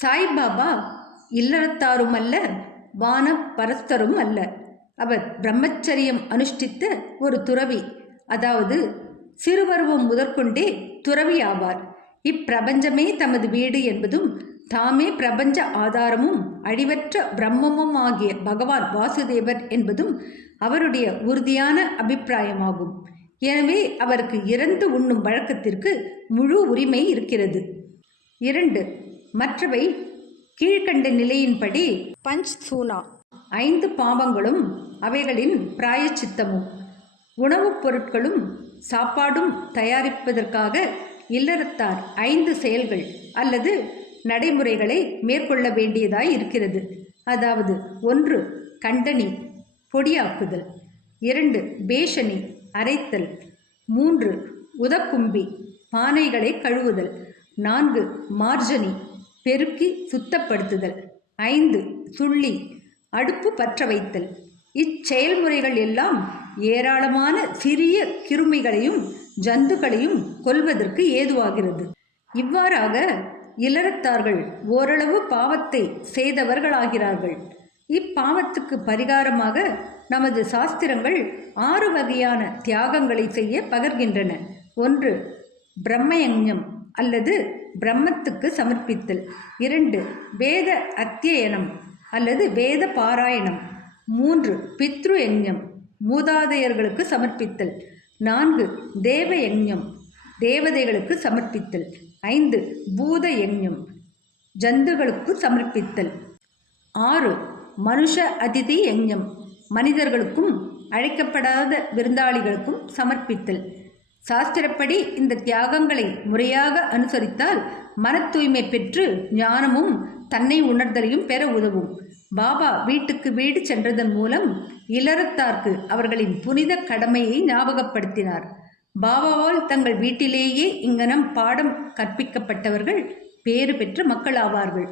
சாய்பாபா இல்லறத்தாரும் அல்ல, வான பரஸ்தரும் அல்ல. அவர் பிரம்மச்சரியம் அனுஷ்டித்த ஒரு துறவி, அதாவது சிறுபருவம் முதற்கொண்டே துறவி ஆவார். இப்பிரபஞ்சமே தமது வீடு என்பதும் தாமே பிரபஞ்ச ஆதாரமும் அழிவற்ற பிரம்மமும் ஆகிய பகவான் வாசுதேவர் என்பதும் அவருடைய உறுதியான அபிப்பிராயமாகும். எனவே அவருக்கு இறந்து உண்ணும் வழக்கத்திற்கு முழு உரிமை இருக்கிறது. 2. மற்றவை கீழ்கண்ட நிலையின்படி பஞ்ச் சூனா 5 பாவங்களும் அவைகளின் பிராயச்சித்தமும். உணவுப் பொருட்களும் சாப்பாடும் தயாரிப்பதற்காக இல்லறத்தார் 5 செயல்கள் அல்லது நடைமுறைகளை மேற்கொள்ள வேண்டியதாய் இருக்கிறது. அதாவது 1. கண்டனி பொடியாக்குதல், 2. பேஷனி அரைத்தல், 3. உதக்கும்பி பானைகளை கழுவுதல், 4. மார்ஜனி பெருக்கி சுத்தப்படுத்துதல், 5. சுள்ளி அடுப்பு பற்ற வைத்தல். இச்செயல்முறைகள் எல்லாம் ஏராளமான சிறிய கிருமிகளையும் ஜந்துக்களையும் கொல்வதற்கு ஏதுவாகிறது. இவ்வாறாக இல்லறத்தார்கள் ஓரளவு பாவத்தை செய்தவர்களாகிறார்கள். இப்பாவத்துக்கு பரிகாரமாக நமது சாஸ்திரங்கள் 6 வகையான தியாகங்களை செய்ய பகர்கின்றன. 1. பிரம்மயஞ்ஞம் அல்லது பிரம்மத்துக்கு சமர்ப்பித்தல், 2. வேத அத்தியனம் அல்லது வேத பாராயணம், 3. பித்ரு யஞ்ஞம் மூதாதையர்களுக்கு சமர்ப்பித்தல், 4. தேவ யஞ்ஞம் தேவதைகளுக்கு சமர்ப்பித்தல், 5. பூத யஞ்ஞம் ஜந்துகளுக்கு சமர்ப்பித்தல், 6. மனுஷ அதிதி யஞ்ஞம் மனிதர்களுக்கும் அழைக்கப்படாத விருந்தாளிகளுக்கும் சமர்ப்பித்தல். சாஸ்திரப்படி இந்த தியாகங்களை முறையாக அனுசரித்தால் மன தூய்மை பெற்று ஞானமும் தன்னை உணர்தலையும் பெற உதவும். பாபா வீட்டுக்கு வீடு சென்றதன் மூலம் இல்லறத்தார்க்கு அவர்களின் புனித கடமையை ஞாபகப்படுத்தினார். பாபாவால் தங்கள் வீட்டிலேயே இங்கனம் பாடம் கற்பிக்கப்பட்டவர்கள் பேறு பெற்ற மக்கள் ஆவார்கள்.